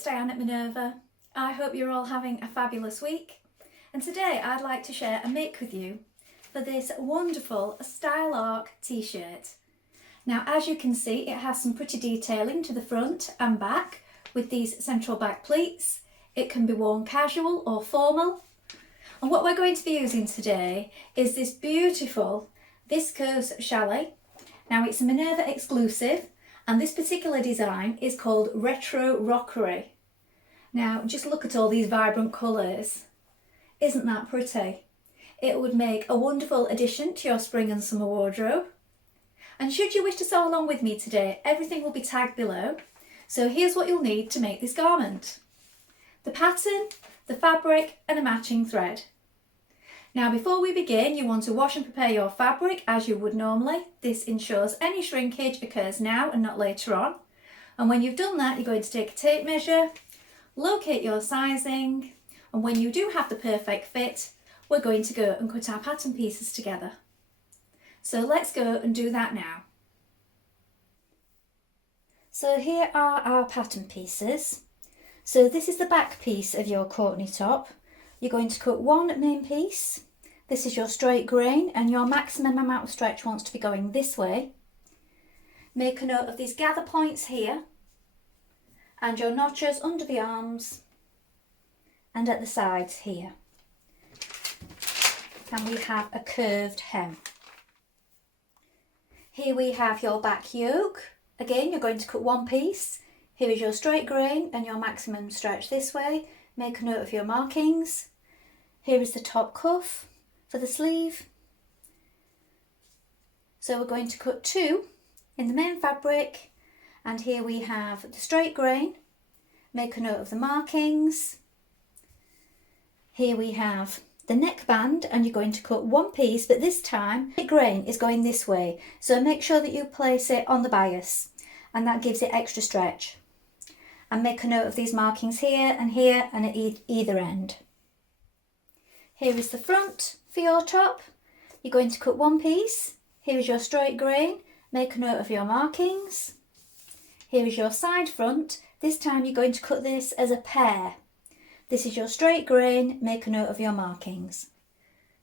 it's Dianne at Minerva. I hope you're all having a fabulous week, and today I'd like to share a make with you for this wonderful Style Arc t-shirt. Now, as you can see, it has some pretty detailing to the front and back with these central back pleats. It can be worn casual or formal, and what we're going to be using today is this beautiful viscose chalet. Now, it's a Minerva exclusive, and this particular design is called Retro Rockery. Now, just look at all these vibrant colours. Isn't that pretty? It would make a wonderful addition to your spring and summer wardrobe. And should you wish to sew along with me today, everything will be tagged below. So here's what you'll need to make this garment: the pattern, the fabric, and a matching thread. Now, before we begin, you want to wash and prepare your fabric as you would normally. This ensures any shrinkage occurs now and not later on. And when you've done that, you're going to take a tape measure, locate your sizing, and when you do have the perfect fit, we're going to go and cut our pattern pieces together. So let's go and do that now. So here are our pattern pieces. So this is the back piece of your Courtney top. You're going to cut one main piece. This is your straight grain, and your maximum amount of stretch wants to be going this way. Make a note of these gather points here and your notches under the arms and at the sides here. And we have a curved hem. Here we have your back yoke. Again, you're going to cut one piece. Here is your straight grain and your maximum stretch this way. Make a note of your markings. Here is the top cuff for the sleeve. So we're going to cut two in the main fabric, and here we have the straight grain. Make a note of the markings. Here we have the neckband, and you're going to cut one piece, but this time the grain is going this way, so make sure that you place it on the bias, and that gives it extra stretch. And make a note of these markings here and at either end. Here is the front for your top. You're going to cut one piece. Here is your straight grain. Make a note of your markings. Here is your side front. This time you're going to cut this as a pair. This is your straight grain. Make a note of your markings.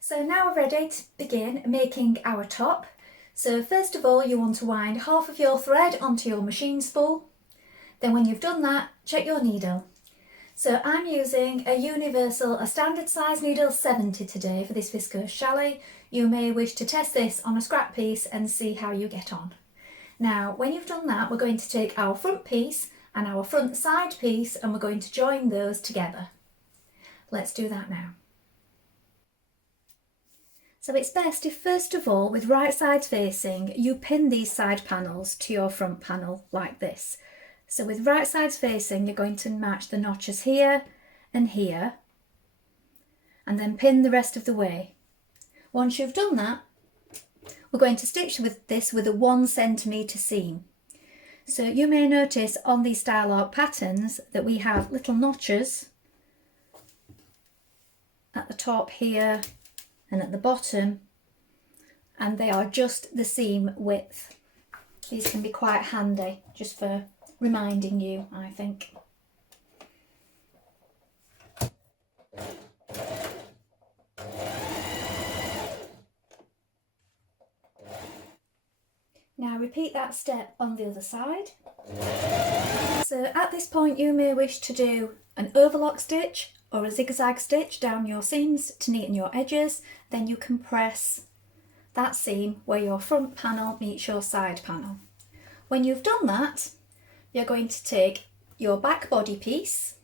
So now we're ready to begin making our top. So first of all, you want to wind half of your thread onto your machine spool. Then when you've done that, check your needle. So I'm using a standard size needle 70 today for this viscose chalet. You may wish to test this on a scrap piece and see how you get on. Now, when you've done that, we're going to take our front piece and our front side piece, and we're going to join those together. Let's do that now. So it's best if first of all, with right sides facing, you pin these side panels to your front panel like this. So with right sides facing, you're going to match the notches here and here, and then pin the rest of the way. Once you've done that, we're going to stitch with this with a 1 centimetre seam. So you may notice on these Style Arc patterns that we have little notches at the top here and at the bottom, and they are just the seam width. These can be quite handy just for reminding you, I think. Now repeat that step on the other side. So at this point you may wish to do an overlock stitch or a zigzag stitch down your seams to neaten your edges. Then you can press that seam where your front panel meets your side panel. When you've done that, you're going to take your back body piece,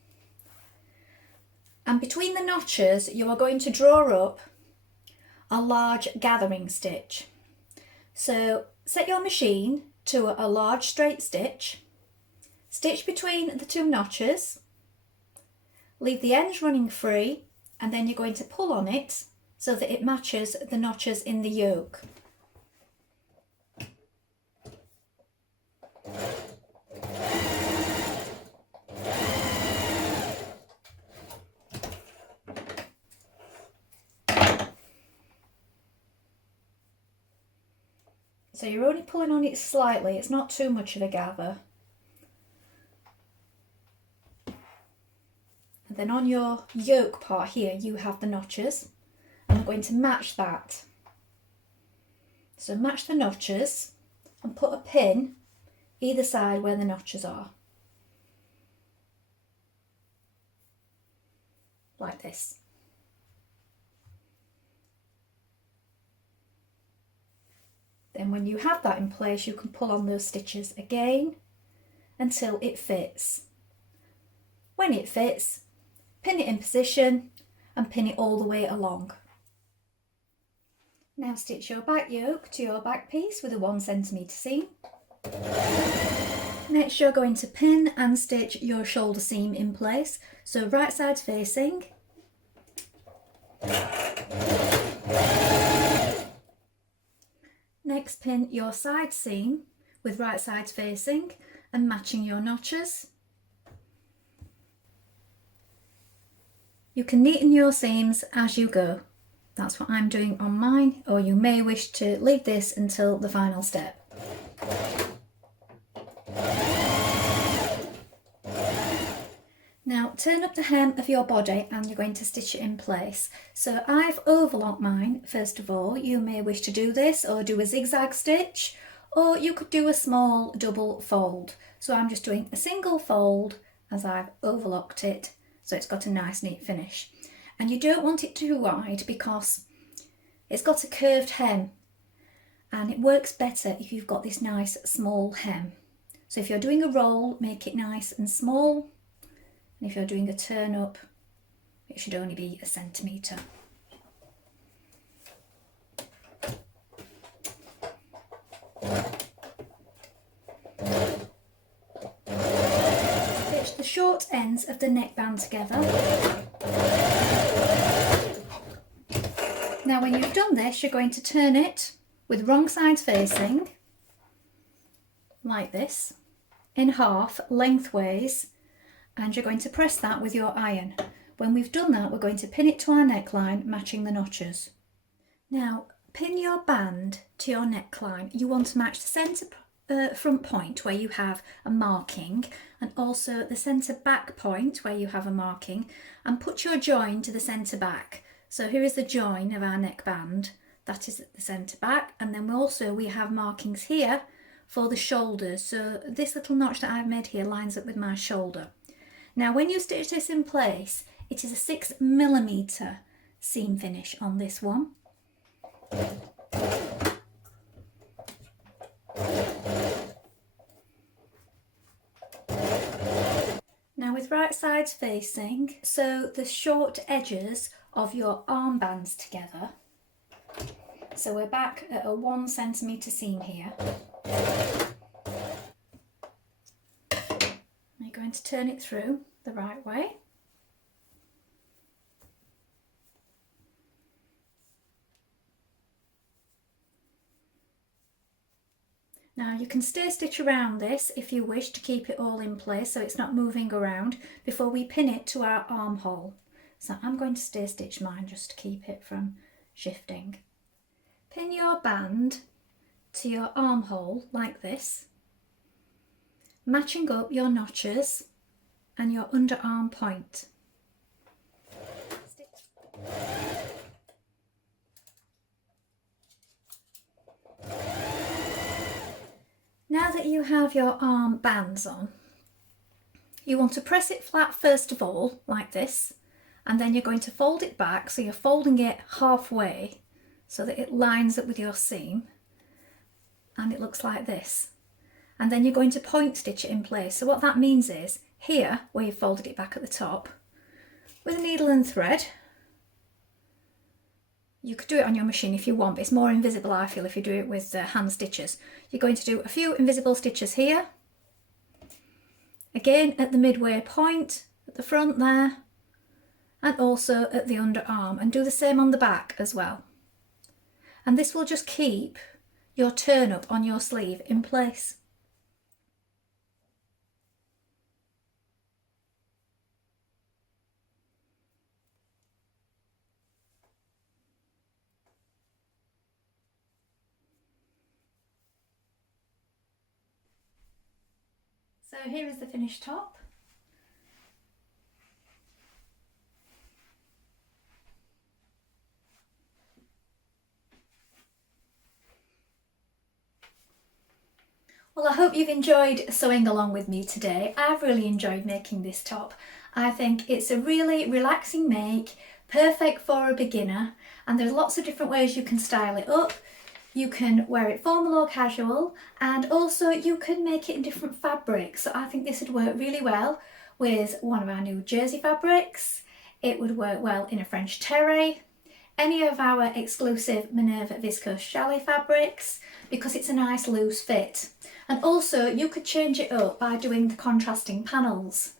and between the notches you are going to draw up a large gathering stitch. So set your machine to a large straight stitch, stitch between the two notches, leave the ends running free, and then you're going to pull on it so that it matches the notches in the yoke. So you're only pulling on it slightly, it's not too much of a gather. then on your yoke part here you have the notches, and we're going to match that. So match the notches and put a pin either side where the notches are, like this. Then when you have that in place, you can pull on those stitches again until it fits. When it fits, pin it in position and pin it all the way along. Now stitch your back yoke to your back piece with a 1 cm seam. Next you're going to pin and stitch your shoulder seam in place, so right side's facing. Next pin your side seam with right sides facing and matching your notches. You can neaten your seams as you go. That's what I'm doing on mine, or you may wish to leave this until the final step. Now turn up the hem of your body and you're going to stitch it in place. So I've overlocked mine first of all. You may wish to do this or do a zigzag stitch, or you could do a small double fold. So I'm just doing a single fold as I've overlocked it, so it's got a nice neat finish. And you don't want it too wide because it's got a curved hem and it works better if you've got this nice small hem. So if you're doing a roll, make it nice and small, and if you're doing a turn up, it should only be 1 centimetre. Stitch the short ends of the neckband together. Now when you've done this, you're going to turn it with wrong sides facing, like this, in half lengthways, and you're going to press that with your iron. When we've done that, we're going to pin it to our neckline, matching the notches. Now pin your band to your neckline. You want to match the centre front point where you have a marking, and also the centre back point where you have a marking, and put your join to the centre back. So here is the join of our neckband, that is at the centre back, and then we have markings here for the shoulders. So this little notch that I've made here lines up with my shoulder. Now when you stitch this in place, it is a 6 mm seam finish on this one. Now with right sides facing, sew the short edges of your armbands together. So we're back at a 1 cm seam here. You're going to turn it through the right way. Now you can stay stitch around this if you wish to keep it all in place so it's not moving around before we pin it to our armhole. So I'm going to stay stitch mine just to keep it from shifting. Pin your band to your armhole like this, matching up your notches and your underarm point. Now that you have your arm bands on, you want to press it flat first of all, like this, and then you're going to fold it back, so you're folding it halfway so that it lines up with your seam, and it looks like this. And then you're going to point stitch it in place. So what that means is, here, where you've folded it back at the top, with a needle and thread, you could do it on your machine if you want, but it's more invisible, I feel, if you do it with hand stitches. You're going to do a few invisible stitches here, again at the midway point, at the front there, and also at the underarm, and do the same on the back as well. And this will just keep your turn up on your sleeve in place. So here is the finished top. Well, I hope you've enjoyed sewing along with me today. I've really enjoyed making this top. I think it's a really relaxing make, perfect for a beginner, and there's lots of different ways you can style it up. You can wear it formal or casual, and also you can make it in different fabrics. So I think this would work really well with one of our new jersey fabrics. It would work well in a French terre, any of our exclusive Minerva viscose chalet fabrics, because it's a nice loose fit. And also you could change it up by doing the contrasting panels.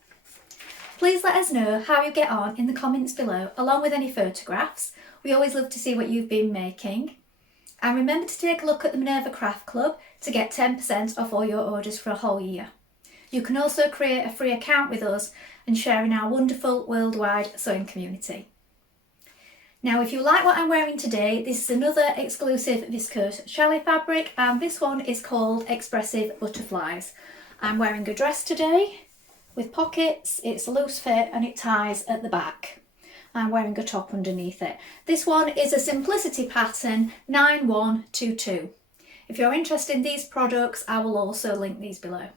Please let us know how you get on in the comments below, along with any photographs. We always love to see what you've been making. And remember to take a look at the Minerva Craft Club to get 10% off all your orders for a whole year. You can also create a free account with us and share in our wonderful worldwide sewing community. Now, if you like what I'm wearing today, this is another exclusive viscose chalet fabric, and this one is called Expressive Butterflies. I'm wearing a dress today with pockets, it's a loose fit and it ties at the back. I'm wearing a top underneath it. This one is a Simplicity pattern 9122. If you're interested in these products, I will also link these below.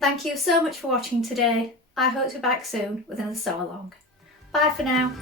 Thank you so much for watching today. I hope to be back soon with another sew along. Bye for now.